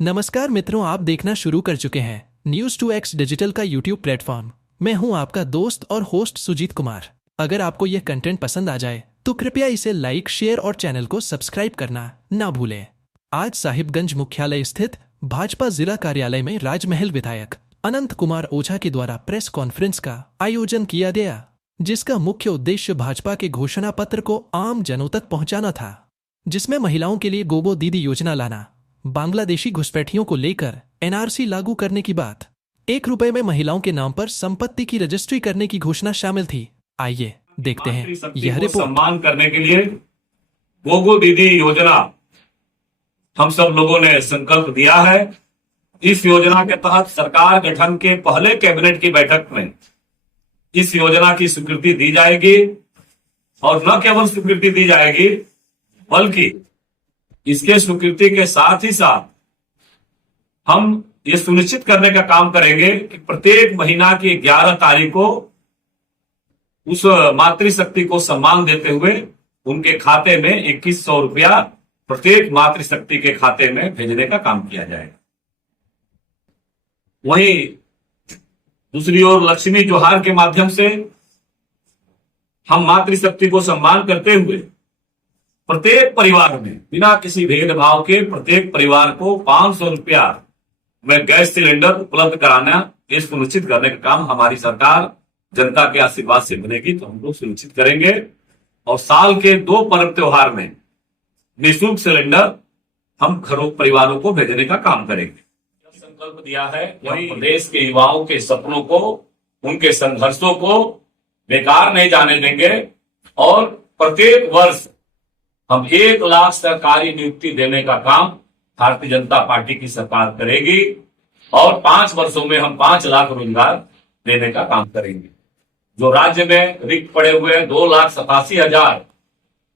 नमस्कार मित्रों, आप देखना शुरू कर चुके हैं न्यूज 2x डिजिटल का यूट्यूब प्लेटफॉर्म। मैं हूं आपका दोस्त और होस्ट सुजीत कुमार। अगर आपको यह कंटेंट पसंद आ जाए तो कृपया इसे लाइक, शेयर और चैनल को सब्सक्राइब करना ना भूलें। आज साहिबगंज मुख्यालय स्थित भाजपा जिला कार्यालय में राजमहल विधायक अनंत कुमार ओझा के द्वारा प्रेस कॉन्फ्रेंस का आयोजन किया गया, जिसका मुख्य उद्देश्य भाजपा के घोषणा पत्र को आम जनों तक पहुंचाना था, जिसमें महिलाओं के लिए गोबो दीदी योजना लाना, बांग्लादेशी घुसपैठियों को लेकर एनआरसी लागू करने की बात, ₹1 में महिलाओं के नाम पर संपत्ति की रजिस्ट्री करने की घोषणा शामिल थी। आइए देखते हैं यह रिपोर्ट। सम्मान करने के लिए गोगो दीदी योजना हम सब लोगों ने संकल्प दिया है। इस योजना के तहत सरकार गठन के पहले कैबिनेट की बैठक में इस योजना की स्वीकृति दी जाएगी और न केवल स्वीकृति दी जाएगी बल्कि इसके स्वीकृति के साथ ही साथ हम ये सुनिश्चित करने का काम करेंगे कि प्रत्येक महीना की 11 तारीख को उस मातृशक्ति को सम्मान देते हुए उनके खाते में 2100 रुपया प्रत्येक मातृशक्ति के खाते में भेजने का काम किया जाएगा। वहीं दूसरी ओर लक्ष्मी जोहार के माध्यम से हम मातृशक्ति को सम्मान करते हुए प्रत्येक परिवार में बिना किसी भेदभाव के प्रत्येक परिवार को 500 रुपया में गैस सिलेंडर उपलब्ध कराना, ये सुनिश्चित करने का काम हमारी सरकार जनता के आशीर्वाद से बनेगी तो हम लोग सुनिश्चित करेंगे। और साल के 2 पर्व त्योहार में निःशुल्क सिलेंडर हम घरों परिवारों को भेजने का काम करेंगे। संकल्प दिया है वही देश के युवाओं के सपनों को, उनके संघर्षों को बेकार नहीं जाने देंगे और प्रत्येक वर्ष हम 1 लाख सरकारी नियुक्ति देने का काम भारतीय जनता पार्टी की सरकार करेगी और 5 वर्षों में हम 5 लाख रोजगार देने का काम करेंगे। जो राज्य में रिक्त पड़े हुए 2,87,000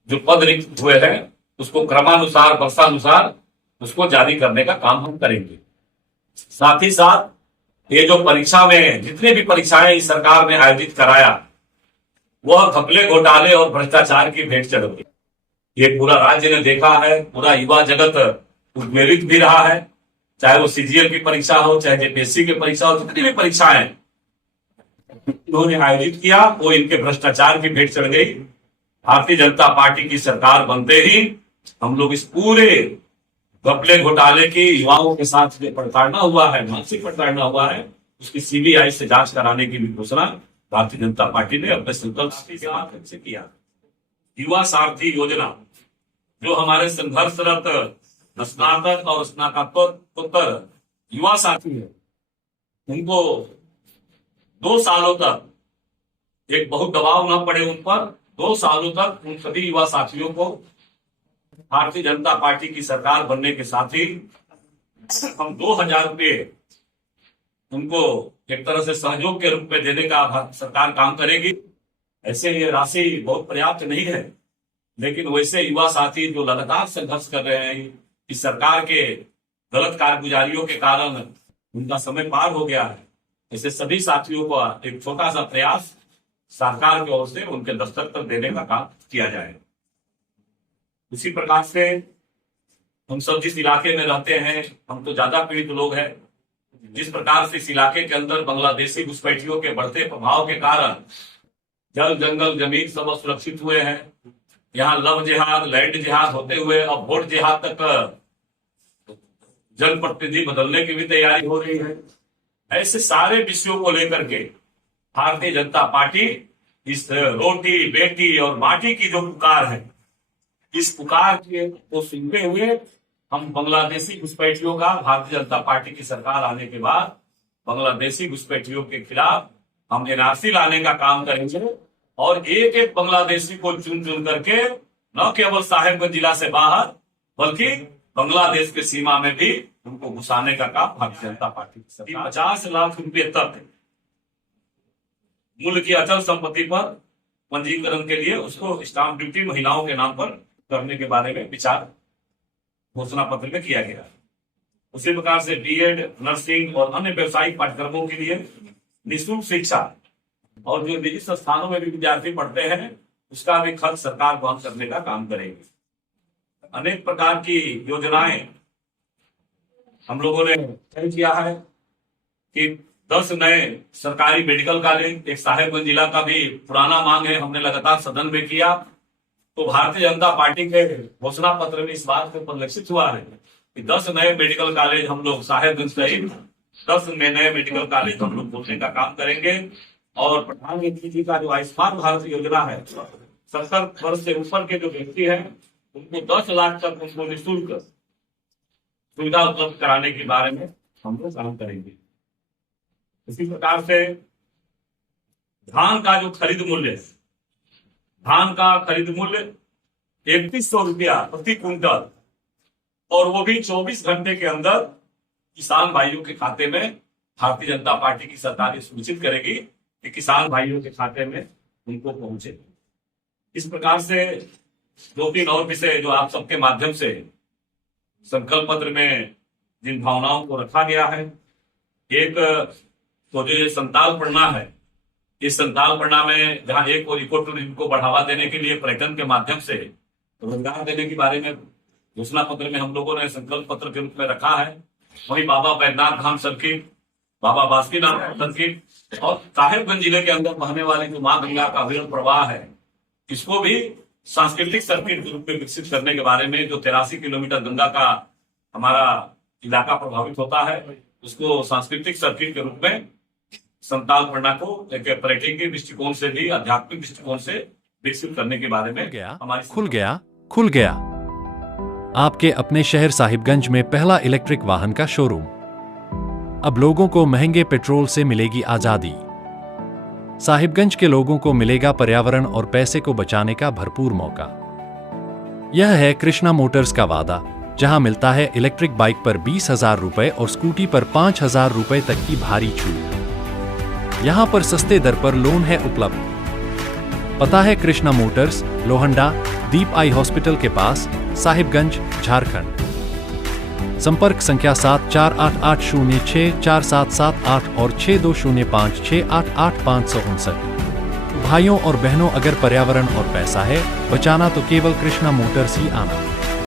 जो पद रिक्त हुए हैं उसको क्रमानुसार वर्षानुसार उसको जारी करने का काम हम करेंगे। साथ ही साथ ये जो परीक्षा में जितने भी परीक्षाएं इस सरकार ने आयोजित कराया वह घपले, घोटाले और भ्रष्टाचार की भेंट चढ़ गई। ये पूरा राज्य ने देखा है, पूरा युवा जगत उद्वेलित भी रहा है, चाहे वो सीजीएल की परीक्षा हो, चाहे जेपीएससी की परीक्षा हो, जितनी भी परीक्षाएं उन्होंने आयोजित किया वो इनके भ्रष्टाचार की भेंट चढ़ गई। भारतीय जनता पार्टी की सरकार बनते ही हम लोग इस पूरे घपले घोटाले की युवाओं के साथ जो प्रताड़ना हुआ है, मानसिक प्रताड़ना हुआ है, उसकी सीबीआई से जांच कराने की भी घोषणा भारतीय जनता पार्टी ने अपने संकल्प से किया। युवा सारथी योजना जो हमारे संघर्षरत स्नातक और स्नातकोत्तर युवा साथी है, उनको 2 सालों तक एक बहुत दबाव न पड़े उन पर, 2 सालों तक उन सभी युवा साथियों को भारतीय जनता पार्टी की सरकार बनने के साथ ही हम 2,000 रुपये उनको एक तरह से सहयोग के रूप में देने का सरकार काम करेगी। ऐसे ये राशि बहुत पर्याप्त नहीं है, लेकिन वैसे युवा साथी जो लगातार संघर्ष कर रहे हैं, इस सरकार के गलत कारगुजारियों के कारण उनका समय पार हो गया है, ऐसे सभी साथियों को एक छोटा सा प्रयास सरकार की ओर से उनके दस्तक तक देने का काम किया जाए। इसी प्रकार से हम सब जिस इलाके में रहते हैं हम तो ज्यादा पीड़ित लोग हैं। जिस प्रकार से इस इलाके के अंदर बांग्लादेशी घुसपैठियों के बढ़ते प्रभाव के कारण जल, जंगल, जमीन सब असुरक्षित हुए हैं। यहाँ लव जिहाद, लैंड जिहाद होते हुए अब वोट जिहाद तक जन प्रतिनिधि बदलने की भी तैयारी हो रही है। ऐसे सारे विषयों को लेकर के भारतीय जनता पार्टी इस रोटी, बेटी और माटी की जो पुकार है, इस पुकार को सुनते हुए हम बांग्लादेशी घुसपैठियों का भारतीय जनता पार्टी की सरकार आने के बाद बांग्लादेशी घुसपैठियों के खिलाफ हम एनआरसी लाने का काम करेंगे और एक एक बांग्लादेशी को चुन चुन करके न केवल साहिबगंज जिला से बाहर बल्कि बांग्लादेश के सीमा में भी उनको घुसाने का काम भारतीय जनता पार्टी की सरकार 50 लाख रुपए तक मूल्य की अचल संपत्ति पर पंजीकरण के लिए उसको स्टाम्प ड्यूटी महिलाओं के नाम पर करने के बारे में विचार घोषणा पत्र में किया गया। उसी प्रकार से बीएड, नर्सिंग और अन्य व्यवसायिक पाठ्यक्रमों के लिए निःशुल्क शिक्षा और जो निजी संस्थानों में भी विद्यार्थी पढ़ते हैं उसका भी खर्च सरकार वहन करने का काम करेगी। अनेक प्रकार की योजनाएं हम लोगों ने तय किया है कि 10 नए सरकारी मेडिकल कॉलेज, एक साहेबगंज जिला का भी पुराना मांग है, हमने लगातार सदन में किया। तो भारतीय जनता पार्टी के घोषणा पत्र में इस बात को परिलक्षित हुआ है कि 10 नए मेडिकल कॉलेज हम लोग साहेबगंज सहित 10 नए मेडिकल कॉलेज हम लोग खोलने का काम करेंगे। और प्रधानमंत्री जी का जो आयुष्मान भारत योजना है, 70 वर्ष से ऊपर के जो व्यक्ति हैं उनको 10 लाख तक उनको निःशुल्क सुविधा उपलब्ध कराने के बारे में हम लोग काम करेंगे। इसी प्रकार से धान का जो खरीद मूल्य है, धान का खरीद मूल्य 3100 रुपया प्रति क्विंटल, और वो भी 24 घंटे के अंदर किसान भाइयों के खाते में भारतीय जनता पार्टी की सरकार सुनिश्चित करेगी कि किसान भाइयों के खाते में उनको पहुंचे। इस प्रकार से 2-3 और विषय जो आप सबके माध्यम से संकल्प पत्र में जिन भावनाओं को रखा गया है, एक तो जो ये संताल पढ़ना है, इस संताल पढ़ना में जहां एक और इको टूरिज्म को बढ़ावा देने के लिए पर्यटन के माध्यम से रोजगार देने के बारे में घोषणा पत्र में हम लोगों ने संकल्प पत्र के रूप में रखा है। वहीं बाबा बैद्यनाथ धाम सर्किट, बाबा बासुकीनाथ सर्किट और साहेबगंज जिले के अंदर बहने वाली जो मां गंगा का अविरल प्रवाह है, इसको भी सांस्कृतिक सर्किट के रूप में विकसित करने के बारे में, जो 83 किलोमीटर गंगा का हमारा इलाका प्रभावित होता है, उसको सांस्कृतिक सर्किट के रूप में संताल पढ़ना को एक पर्यटन के दृष्टिकोण से भी, आध्यात्मिक दृष्टिकोण से विकसित करने के बारे में हमारी खुल गया आपके अपने शहर साहिबगंज में पहला इलेक्ट्रिक वाहन का शोरूम। अब लोगों को महंगे पेट्रोल से मिलेगी आजादी। साहिबगंज के लोगों को मिलेगा पर्यावरण और पैसे को बचाने का भरपूर मौका। यह है कृष्णा मोटर्स का वादा, जहां मिलता है इलेक्ट्रिक बाइक पर 20,000 रुपए और स्कूटी पर 5,000 रुपए तक की भारी छूट। यहां पर सस्ते दर पर लोन है उपलब्ध। पता है कृष्णा मोटर्स, लोहंडा, दीप आई हॉस्पिटल के पास, साहिबगंज, झारखंड। संपर्क संख्या 7488064778 और 6205688559। भाइयों और बहनों, अगर पर्यावरण और पैसा है बचाना तो केवल कृष्णा मोटर्स ही आना।